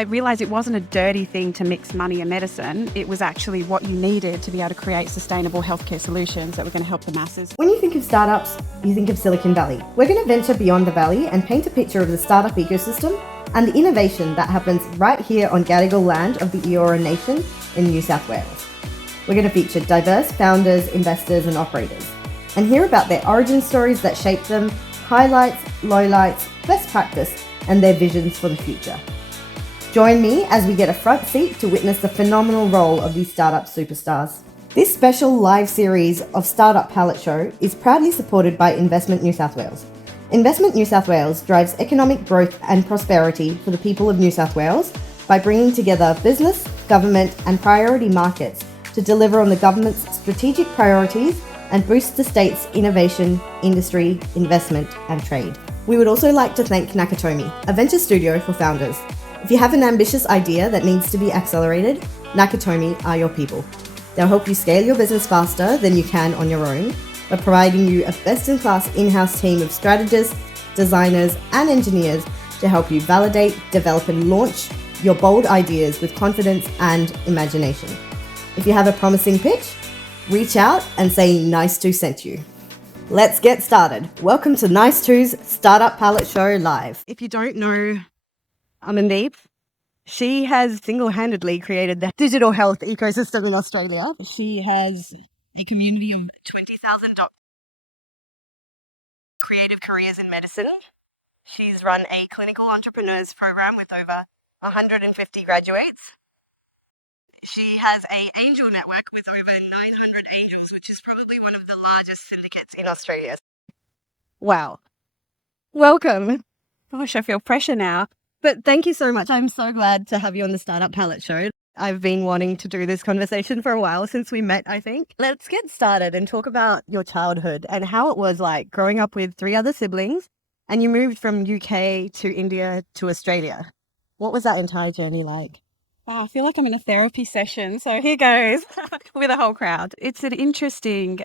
I realised it wasn't a dirty thing to mix money and medicine. It was actually what you needed to be able to create sustainable healthcare solutions that were going to help the masses. When you think of startups, you think of Silicon Valley. We're going to venture beyond the valley and paint a picture of the startup ecosystem and the innovation that happens right here on Gadigal land of the Eora Nation in New South Wales. We're going to feature diverse founders, investors and operators and hear about their origin stories that shaped them, highlights, lowlights, best practice and their visions for the future. Join me as we get a front seat to witness the phenomenal role of these startup superstars. This special live series of Startup Palette Show is proudly supported by Investment New South Wales. Investment New South Wales drives economic growth and prosperity for the people of New South Wales by bringing together business, government and priority markets to deliver on the government's strategic priorities and boost the state's innovation, industry, investment and trade. We would also like to thank Nakatomi, a venture studio for founders. If you have an ambitious idea that needs to be accelerated, Nakatomi are your people. They'll help you scale your business faster than you can on your own by providing you a best-in-class in-house team of strategists, designers, and engineers to help you validate, develop, and launch your bold ideas with confidence and imagination. If you have a promising pitch, reach out and say Nice 2 sent you. Let's get started. Welcome to Nice 2's Startup Palette Show Live. If you don't know Amandeep, she has single-handedly created the digital health ecosystem in Australia. She has a community of 20,000 doctors, creative careers in medicine. She's run a clinical entrepreneurs program with over 150 graduates. She has an angel network with over 900 angels, which is probably one of the largest syndicates in Australia. Wow. Welcome. Gosh, I feel pressure now. But thank you so much. I'm so glad to have you on the Startup Palette Show. I've been wanting to do this conversation for a while since we met, I think. Let's get started and talk about your childhood and how it was like growing up with 3 other siblings and you moved from UK to India to Australia. What was that entire journey like? Oh, I feel like I'm in a therapy session, so here goes with a whole crowd. It's an interesting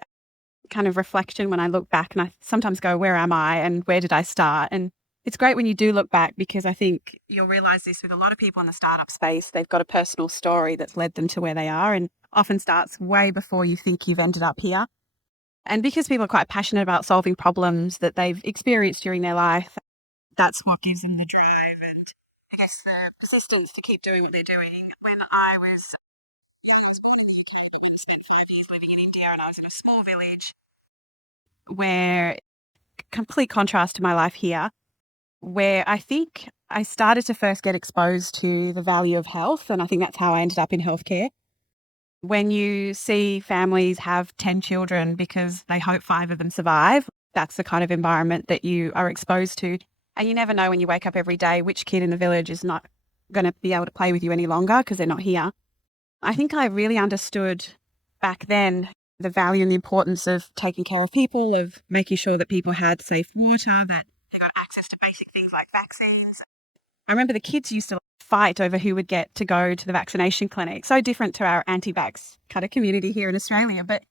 kind of reflection when I look back and I sometimes go, where am I and where did I start? And it's great when you do look back because I think you'll realise this with a lot of people in the startup space. They've got a personal story that's led them to where they are and often starts way before you think you've ended up here. And because people are quite passionate about solving problems that they've experienced during their life, that's what gives them the drive and I guess the persistence to keep doing what they're doing. When I spent 5 years living in India and I was in a small village where, complete contrast to my life here, where I think I started to first get exposed to the value of health. And I think that's how I ended up in healthcare. When you see families have 10 children because they hope 5 of them survive, that's the kind of environment that you are exposed to. And you never know when you wake up every day which kid in the village is not going to be able to play with you any longer because they're not here. I think I really understood back then the value and the importance of taking care of people, of making sure that people had safe water, that they got access to basic things like vaccines. I remember the kids used to fight over who would get to go to the vaccination clinic. So different to our anti-vax kind of community here in Australia. But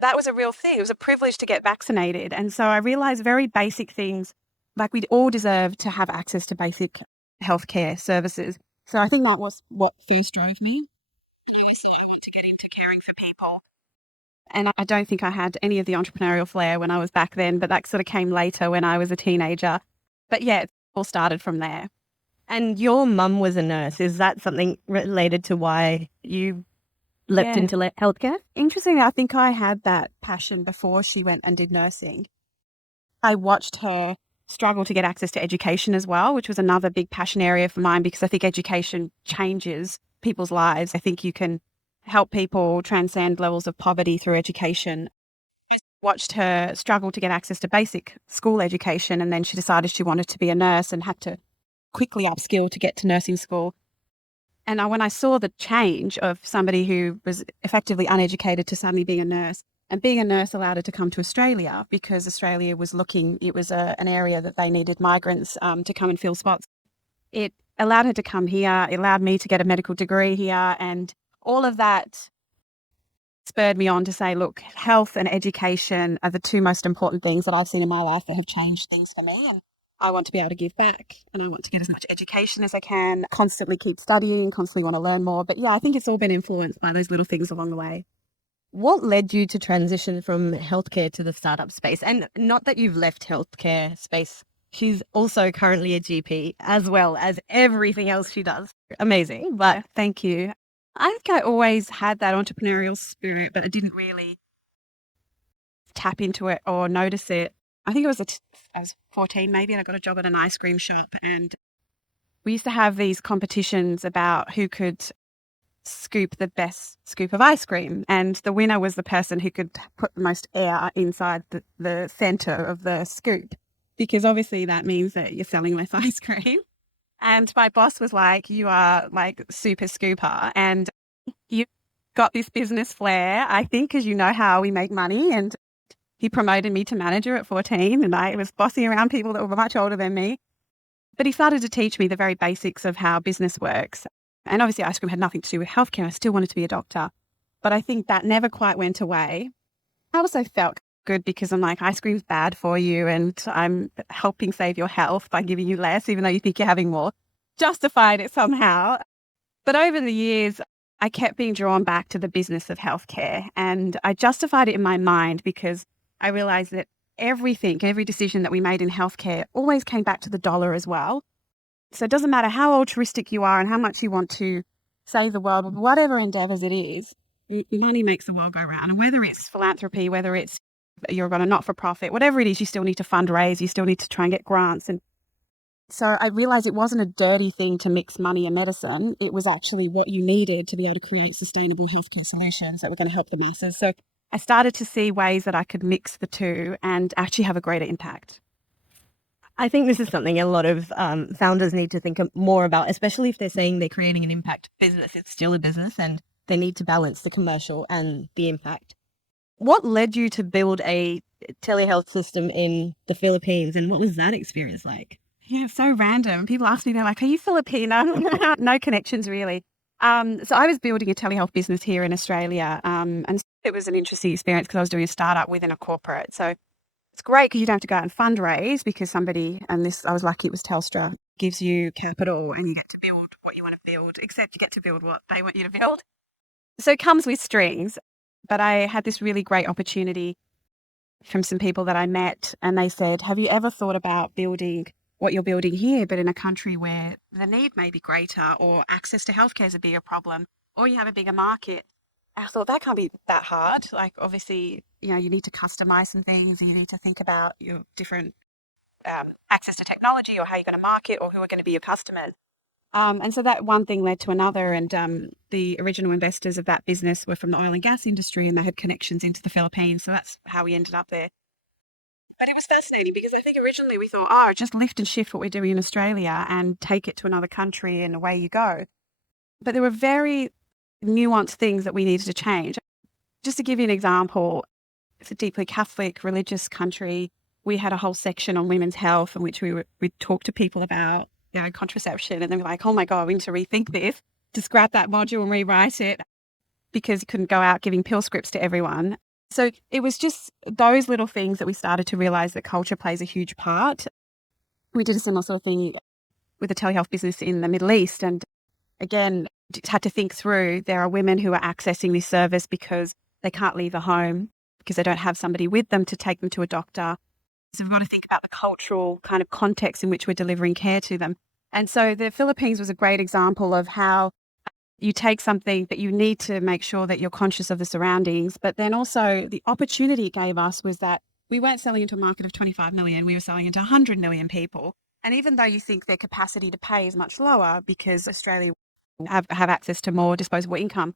that was a real thing. It was a privilege to get vaccinated. And so I realised very basic things, like we'd all deserve to have access to basic healthcare services. So I think that was what first drove me. Yes, I want to get into caring for people. And I don't think I had any of the entrepreneurial flair when I was back then, but that sort of came later when I was a teenager. But yeah, it all started from there. And your mum was a nurse. Is that something related to why you leapt into healthcare? Interestingly, I think I had that passion before she went and did nursing. I watched her struggle to get access to education as well, which was another big passion area for mine because I think education changes people's lives. I think you can help people transcend levels of poverty through education. I watched her struggle to get access to basic school education and then she decided she wanted to be a nurse and had to quickly upskill to get to nursing school. And when I saw the change of somebody who was effectively uneducated to suddenly being a nurse, and being a nurse allowed her to come to Australia because Australia was looking, it was an area that they needed migrants to come and fill spots. It allowed her to come here. It allowed me to get a medical degree here. And all of that spurred me on to say, look, health and education are the 2 most important things that I've seen in my life that have changed things for me. And I want to be able to give back and I want to get as much education as I can, constantly keep studying, constantly want to learn more. But yeah, I think it's all been influenced by those little things along the way. What led you to transition from healthcare to the startup space? And not that you've left healthcare space. She's also currently a GP as well as everything else she does. Amazing. But Thank you. I think I always had that entrepreneurial spirit, but I didn't really tap into it or notice it. I think I was 14 maybe, and I got a job at an ice cream shop, and we used to have these competitions about who could scoop the best scoop of ice cream. And the winner was the person who could put the most air inside the center of the scoop, because obviously that means that you're selling less ice cream. And my boss was like, you are like super scooper and you got this business flair, I think, because you know how we make money. And he promoted me to manager at 14 and I was bossing around people that were much older than me. But he started to teach me the very basics of how business works. And obviously ice cream had nothing to do with healthcare. I still wanted to be a doctor. But I think that never quite went away. I also felt good because I'm like, ice cream's bad for you and I'm helping save your health by giving you less, even though you think you're having more. Justified it somehow. But over the years, I kept being drawn back to the business of healthcare. And I justified it in my mind because I realized that every decision that we made in healthcare always came back to the dollar as well. So it doesn't matter how altruistic you are and how much you want to save the world, with whatever endeavors it is, money makes the world go round. And whether it's philanthropy, whether it's you're on a not-for-profit, whatever it is, you still need to fundraise, you still need to try and get grants. And so I realized it wasn't a dirty thing to mix money and medicine. It was actually what you needed to be able to create sustainable healthcare solutions that were going to help the masses. So I started to see ways that I could mix the two and actually have a greater impact. I think this is something a lot of founders need to think more about, especially if they're saying they're creating an impact business. It's still a business and they need to balance the commercial and the impact. What led you to build a telehealth system in the Philippines and what was that experience like? Yeah, so random. People ask me, they're like, are you Filipina? No connections really. So I was building a telehealth business here in Australia, and it was an interesting experience because I was doing a startup within a corporate. So it's great because you don't have to go out and fundraise because somebody, and this, I was lucky it was Telstra, gives you capital and you get to build what you want to build, except you get to build what they want you to build. So it comes with strings. But I had this really great opportunity from some people that I met, and they said, have you ever thought about building what you're building here, but in a country where the need may be greater or access to healthcare is a bigger problem or you have a bigger market? I thought that can't be that hard. Like, obviously, you need to customize some things. You need to think about your different access to technology or how you're going to market or who are going to be your customers. And so that one thing led to another. And the original investors of that business were from the oil and gas industry and they had connections into the Philippines. So that's how we ended up there. But it was fascinating because I think originally we thought, just lift and shift what we're doing in Australia and take it to another country and away you go. But there were very nuanced things that we needed to change. Just to give you an example, it's a deeply Catholic religious country. We had a whole section on women's health in which we'd talk to people about contraception, and they were like, oh my God, we need to rethink this, to scrap that module and rewrite it because you couldn't go out giving pill scripts to everyone. So it was just those little things that we started to realize that culture plays a huge part. We did a similar sort of thing with a telehealth business in the Middle East. And again, had to think through, there are women who are accessing this service because they can't leave the home, because they don't have somebody with them to take them to a doctor. So we've got to think about the cultural kind of context in which we're delivering care to them. And so the Philippines was a great example of how you take something, but you need to make sure that you're conscious of the surroundings. But then also the opportunity it gave us was that we weren't selling into a market of 25 million, we were selling into 100 million people. And even though you think their capacity to pay is much lower because Australia have access to more disposable income,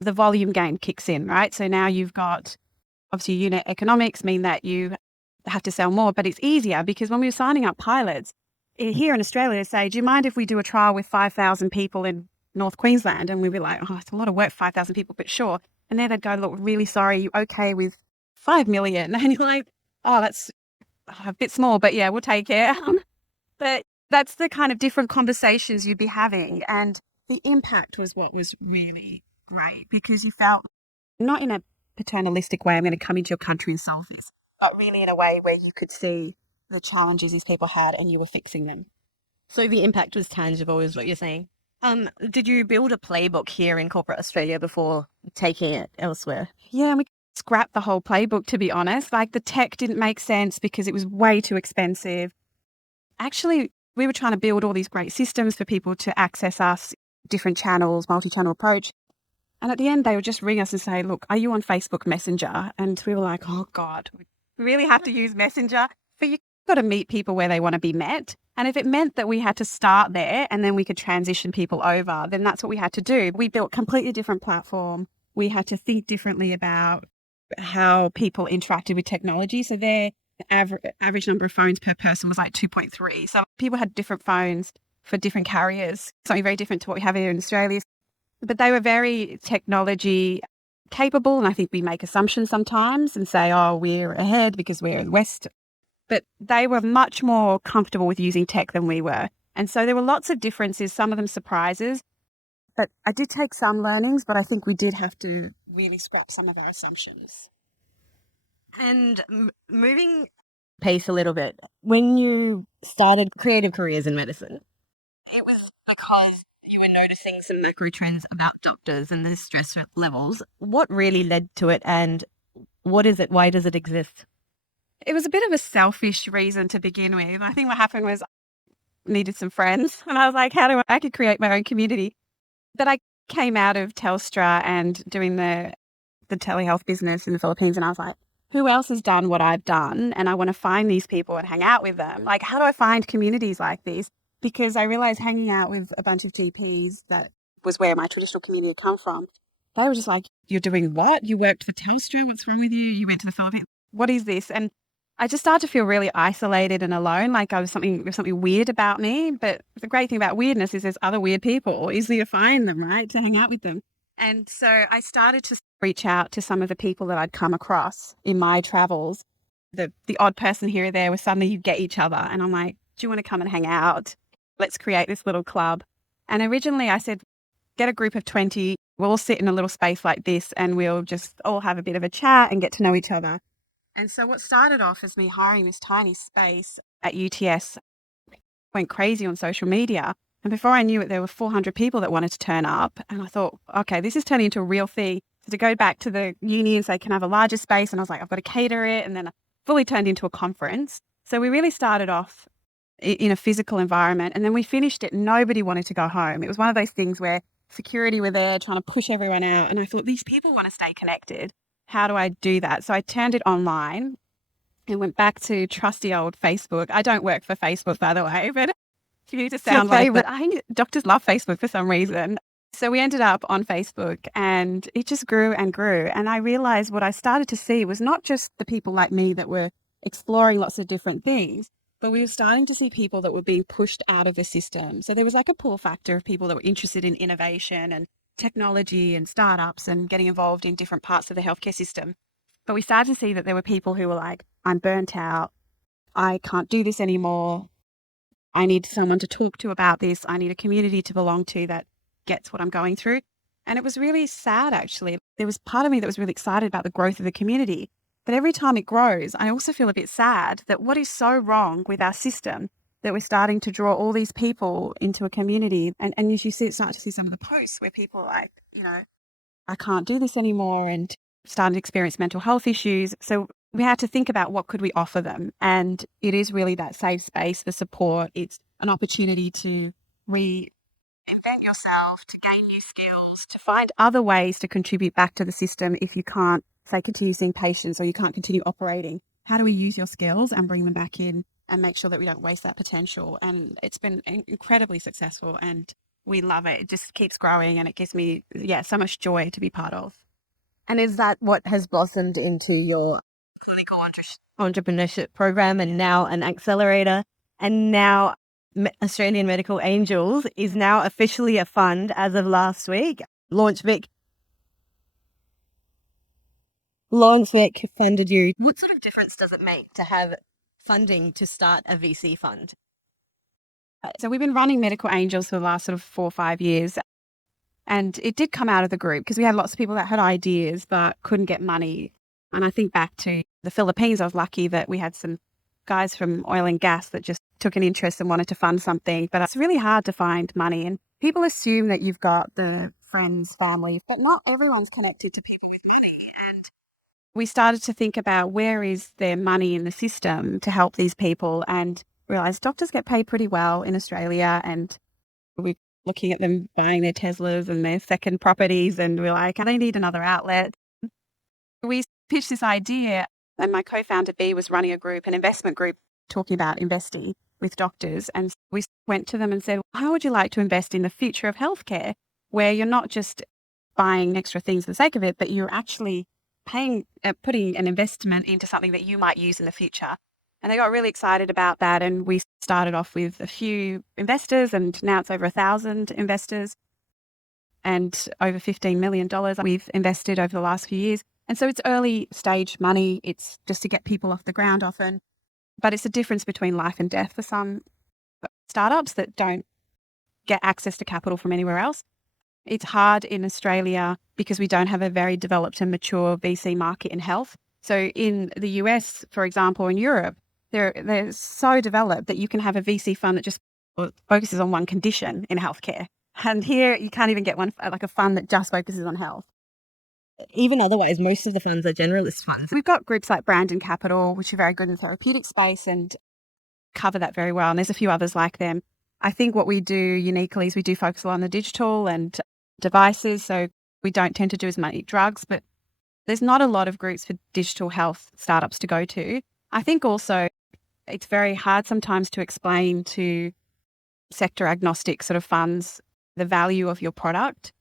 the volume gain kicks in, right? So now you've got, obviously, unit economics mean that you have to sell more, but it's easier because when we were signing up pilots here in Australia, say, do you mind if we do a trial with 5,000 people in North Queensland? And we'd be like, oh, it's a lot of work, 5,000 people, but sure. And then they'd go, look, really sorry, you okay with 5 million? And you're like, oh, that's a bit small, but yeah, we'll take it. But that's the kind of different conversations you'd be having. And the impact was what was really great because you felt not in a paternalistic way, I'm going to come into your country and solve this, but really in a way where you could see the challenges these people had and you were fixing them. So the impact was tangible, is what you're saying. Did you build a playbook here in corporate Australia before taking it elsewhere? Yeah, and we scrapped the whole playbook, to be honest. Like, the tech didn't make sense because it was way too expensive. Actually, we were trying to build all these great systems for people to access us, different channels, multi-channel approach. And at the end, they would just ring us and say, look, are you on Facebook Messenger? And we were like, oh God, we really have to use Messenger. But you've got to meet people where they want to be met. And if it meant that we had to start there and then we could transition people over, then that's what we had to do. We built a completely different platform. We had to think differently about how people interacted with technology. So their average number of phones per person was like 2.3. So people had different phones for different carriers, something very different to what we have here in Australia. But they were very technology capable. And I think we make assumptions sometimes and say, oh, we're ahead because we're in the West. But they were much more comfortable with using tech than we were. And so there were lots of differences, some of them surprises. But I did take some learnings, but I think we did have to really swap some of our assumptions. And moving pace a little bit, when you started creative careers in medicine, it was because you were noticing some macro trends about doctors and the stress levels. What really led to it, and what is it? Why does it exist? It was a bit of a selfish reason to begin with. I think what happened was I needed some friends and I was like, I could create my own community. But I came out of Telstra and doing the telehealth business in the Philippines, and I was like, who else has done what I've done? And I want to find these people and hang out with them. Like, how do I find communities like this? Because I realized hanging out with a bunch of GPs, that was where my traditional community had come from. They were just like, you're doing what? You worked for Telstra? What's wrong with you? You went to the Philippines? What is this? And I just started to feel really isolated and alone, like there was something weird about me. But the great thing about weirdness is there's other weird people, easy to find them, right, to hang out with them. And so I started to reach out to some of the people that I'd come across in my travels. The odd person here or there was suddenly you get each other. And I'm like, do you want to come and hang out? Let's create this little club. And originally I said, get a group of 20. We'll all sit in a little space like this and we'll just all have a bit of a chat and get to know each other. And so what started off as me hiring this tiny space at UTS went crazy on social media. And before I knew it, there were 400 people that wanted to turn up. And I thought, okay, this is turning into a real thing. So to go back to the uni and say, can I have a larger space? And I was like, I've got to cater it. And then it fully turned into a conference. So we really started off in a physical environment. And then we finished it. Nobody wanted to go home. It was one of those things where security were there trying to push everyone out. And I thought, these people want to stay connected. How do I do that? So I turned it online and went back to trusty old Facebook. I don't work for Facebook, by the way, but you need to sound like that. I think doctors love Facebook for some reason. So we ended up on Facebook and it just grew and grew. And I realized what I started to see was not just the people like me that were exploring lots of different things, but we were starting to see people that were being pushed out of the system. So there was like a pull factor of people that were interested in innovation and technology and startups and getting involved in different parts of the healthcare system. But we started to see that there were people who were like, I'm burnt out. I can't do this anymore. I need someone to talk to about this. I need a community to belong to that gets what I'm going through. And it was really sad, actually. There was part of me that was really excited about the growth of the community. But every time it grows, I also feel a bit sad that what is so wrong with our system that we're starting to draw all these people into a community. And you start to see some of the posts where people are like, I can't do this anymore, and starting to experience mental health issues. So we had to think about what could we offer them. And it is really that safe space for support. It's an opportunity to reinvent yourself, to gain new skills, to find other ways to contribute back to the system if you can't, say, continue seeing patients or you can't continue operating. How do we use your skills and bring them back in and make sure that we don't waste that potential? And it's been incredibly successful and we love it. It just keeps growing and it gives me, so much joy to be part of. And is that what has blossomed into your clinical entrepreneurship program and now an accelerator? And now Australian Medical Angels is now officially a fund as of last week. LaunchVic funded you. What sort of difference does it make to have funding to start a VC fund? So we've been running Medical Angels for the last sort of 4 or 5 years. And it did come out of the group because we had lots of people that had ideas but couldn't get money. And I think back to the Philippines, I was lucky that we had some guys from oil and gas that just took an interest and wanted to fund something. But it's really hard to find money. And people assume that you've got the friends, family, but not everyone's connected to people with money. And we started to think about where is there money in the system to help these people, and realised doctors get paid pretty well in Australia, and we're looking at them buying their Teslas and their second properties, and we're like, they need another outlet. We pitched this idea, and my co-founder B was running a group, an investment group, talking about investing with doctors. And we went to them and said, how would you like to invest in the future of healthcare, where you're not just buying extra things for the sake of it, but you're actually putting an investment into something that you might use in the future. And they got really excited about that. And we started off with a few investors, and now it's over 1,000 investors and over $15 million we've invested over the last few years. And so it's early stage money. It's just to get people off the ground often. But it's a difference between life and death for some startups that don't get access to capital from anywhere else. It's hard in Australia because we don't have a very developed and mature VC market in health. So in the US, for example, in Europe, they're so developed that you can have a VC fund that just focuses on one condition in healthcare. And here you can't even get one, like a fund that just focuses on health. Even otherwise, most of the funds are generalist funds. We've got groups like Brandon Capital, which are very good in the therapeutic space and cover that very well. And there's a few others like them. I think what we do uniquely is we do focus a lot on the digital and devices. So we don't tend to do as many drugs, but there's not a lot of groups for digital health startups to go to. I think also it's very hard sometimes to explain to sector agnostic sort of funds the value of your product.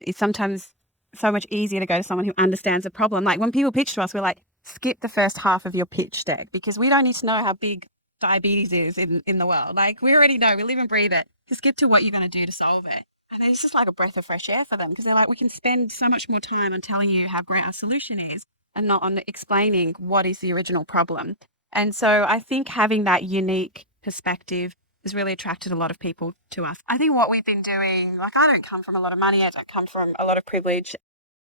It's sometimes so much easier to go to someone who understands the problem. Like when people pitch to us, we're like, skip the first half of your pitch deck because we don't need to know how big diabetes is in the world. Like we already know, we live and breathe it. Just get to what you're going to do to solve it. And it's just like a breath of fresh air for them because they're like, we can spend so much more time on telling you how great our solution is and not on explaining what is the original problem. And so I think having that unique perspective has really attracted a lot of people to us. I think what we've been doing, like I don't come from a lot of money, I don't come from a lot of privilege.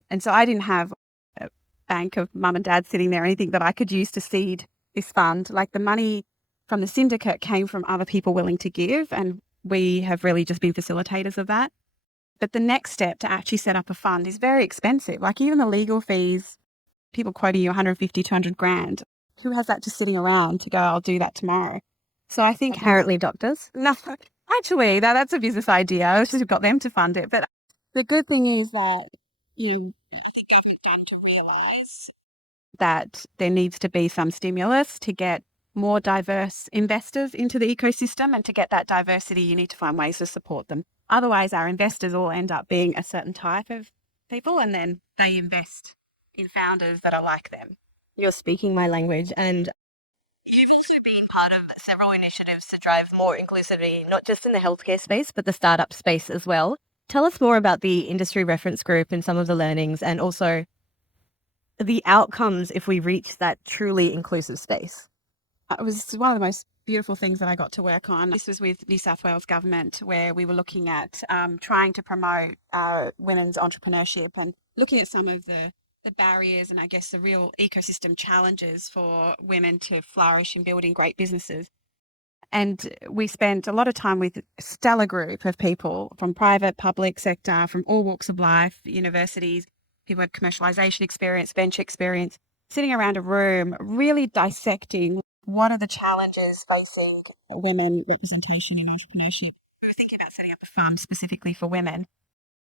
And so I didn't have a bank of mum and dad sitting there or anything that I could use to seed this fund. Like the money from the syndicate came from other people willing to give, and we have really just been facilitators of that. But the next step to actually set up a fund is very expensive. Like even the legal fees, people quoting you 150, 200 grand. Who has that just sitting around to go, I'll do that tomorrow? So I think Apparently doctors. no, actually, that's a business idea. I just got them to fund it. But the good thing is that you have done to realise that there needs to be some stimulus to get more diverse investors into the ecosystem, and to get that diversity, you need to find ways to support them. Otherwise, our investors all end up being a certain type of people, and then they invest in founders that are like them. You're speaking my language, and you've also been part of several initiatives to drive more inclusivity, not just in the healthcare space, but the startup space as well. Tell us more about the industry reference group and some of the learnings, and also the outcomes if we reach that truly inclusive space. It was one of the most beautiful things that I got to work on. This was with New South Wales government, where we were looking at trying to promote women's entrepreneurship and looking at some of the barriers and I guess the real ecosystem challenges for women to flourish in building great businesses. And we spent a lot of time with a stellar group of people from private, public sector, from all walks of life, universities, people with commercialization experience, venture experience, sitting around a room, really dissecting what are the challenges facing women representation in entrepreneurship. We were thinking about setting up a fund specifically for women,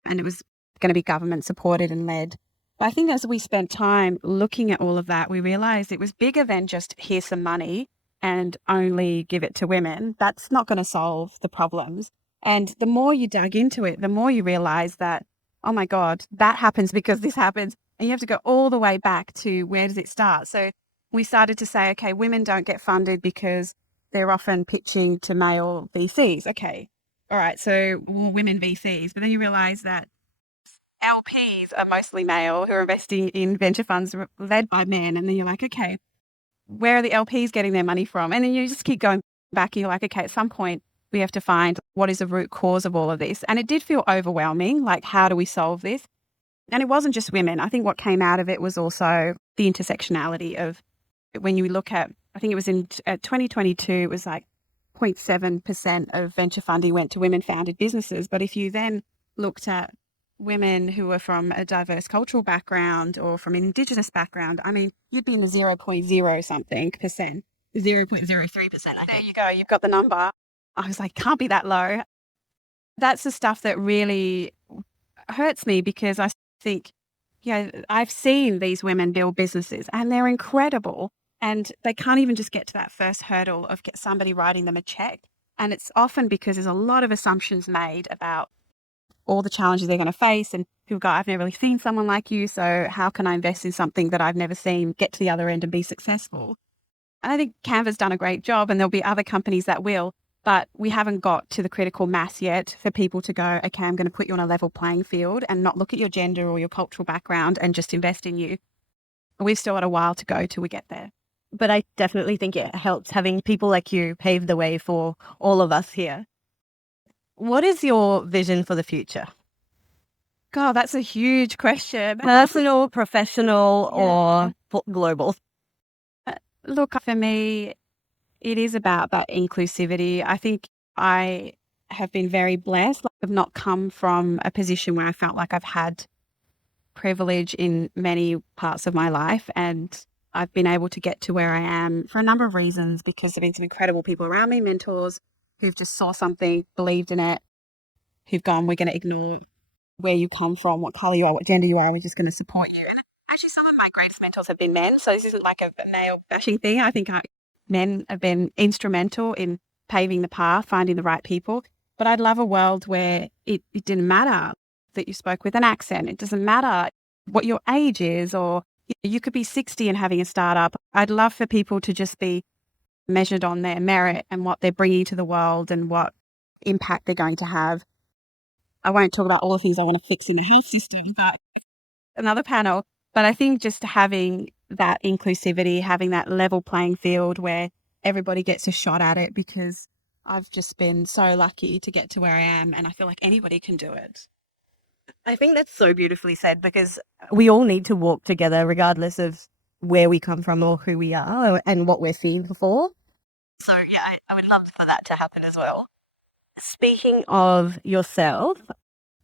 and it was going to be government supported and led. But I think as we spent time looking at all of that, we realized it was bigger than just here's some money and only give it to women. That's not going to solve the problems. And the more you dug into it, the more you realize that, oh my God, that happens because this happens. And you have to go all the way back to where does it start? So we started to say, okay, women don't get funded because they're often pitching to male VCs. Okay, all right, so women VCs. But then you realize that LPs are mostly male who are investing in venture funds led by men. And then you're like, okay, where are the LPs getting their money from? And then you just keep going back and you're like, okay, at some point we have to find what is the root cause of all of this. And it did feel overwhelming. Like, how do we solve this? And it wasn't just women. I think what came out of it was also the intersectionality of when you look at I think it was in 2022, it was like 0.7% of venture funding went to women-founded businesses. But if you then looked at women who were from a diverse cultural background or from Indigenous background, I mean, you'd be in the 0.0 something percent. 0.03%, I There think. you go. You've got the number. I was like, can't be that low. That's the stuff that really hurts me because I think, I've seen these women build businesses and they're incredible. And they can't even just get to that first hurdle of get somebody writing them a check. And it's often because there's a lot of assumptions made about all the challenges they're going to face. And people go, I've never really seen someone like you. So how can I invest in something that I've never seen, get to the other end and be successful? And I think Canva's done a great job and there'll be other companies that will. But we haven't got to the critical mass yet for people to go, okay, I'm going to put you on a level playing field and not look at your gender or your cultural background and just invest in you. We've still got a while to go till we get there. But I definitely think it helps having people like you pave the way for all of us here. What is your vision for the future? God, that's a huge question. Personal, professional, or global? Look, for me, it is about that inclusivity. I think I have been very blessed. Like, I've not come from a position where I felt like I've had privilege in many parts of my life. And I've been able to get to where I am for a number of reasons because there have been some incredible people around me, mentors who've just saw something, believed in it, who've gone, we're going to ignore where you come from, what color you are, what gender you are, and we're just going to support you. And actually, some of my greatest mentors have been men. So this isn't like a male bashing thing. I think men have been instrumental in paving the path, finding the right people. But I'd love a world where it didn't matter that you spoke with an accent. It doesn't matter what your age is, or you could be 60 and having a startup. I'd love for people to just be measured on their merit and what they're bringing to the world and what impact they're going to have. I won't talk about all the things I want to fix in the health system, but another panel. But I think just having that inclusivity, having that level playing field where everybody gets a shot at it, because I've just been so lucky to get to where I am and I feel like anybody can do it. I think that's so beautifully said because we all need to walk together regardless of where we come from or who we are and what we're feeling for. So, yeah, I would love for that to happen as well. Speaking of yourself,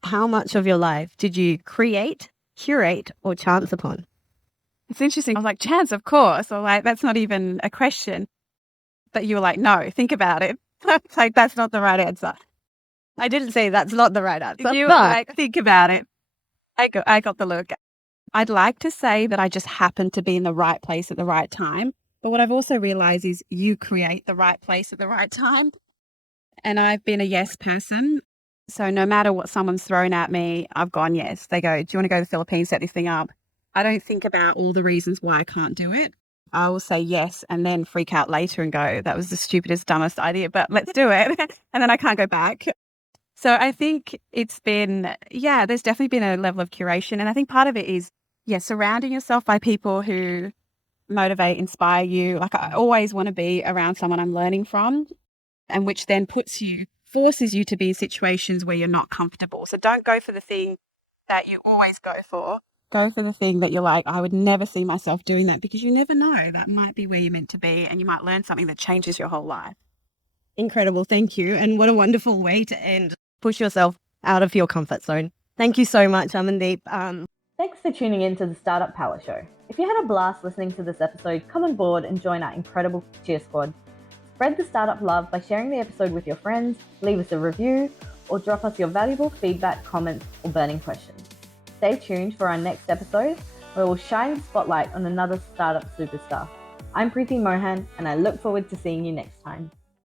how much of your life did you create, curate, or chance upon? It's interesting. I was like, chance, of course. Or like, that's not even a question. But you were like, no, think about it. It's like, that's not the right answer. I didn't say that's not the right answer. You were like, think about it. I got the look. I'd like to say that I just happened to be in the right place at the right time. But what I've also realized is you create the right place at the right time. And I've been a yes person. So no matter what someone's thrown at me, I've gone yes. They go, do you want to go to the Philippines, set this thing up? I don't think about all the reasons why I can't do it. I will say yes and then freak out later and go, that was the stupidest, dumbest idea, but let's do it. And then I can't go back. So I think it's been, there's definitely been a level of curation. And I think part of it is, surrounding yourself by people who motivate, inspire you. Like, I always want to be around someone I'm learning from, and which then forces you to be in situations where you're not comfortable. So don't go for the thing that you always go for. Go for the thing that you're like, I would never see myself doing that, because you never know. That might be where you're meant to be and you might learn something that changes your whole life. Incredible. Thank you. And what a wonderful way to end. Push yourself out of your comfort zone. Thank you so much, Amandeep. Thanks for tuning in to the Startup Power Show. If you had a blast listening to this episode, come on board and join our incredible cheer squad. Spread the startup love by sharing the episode with your friends, leave us a review, or drop us your valuable feedback, comments, or burning questions. Stay tuned for our next episode, where we'll shine the spotlight on another startup superstar. I'm Preeti Mohan, and I look forward to seeing you next time.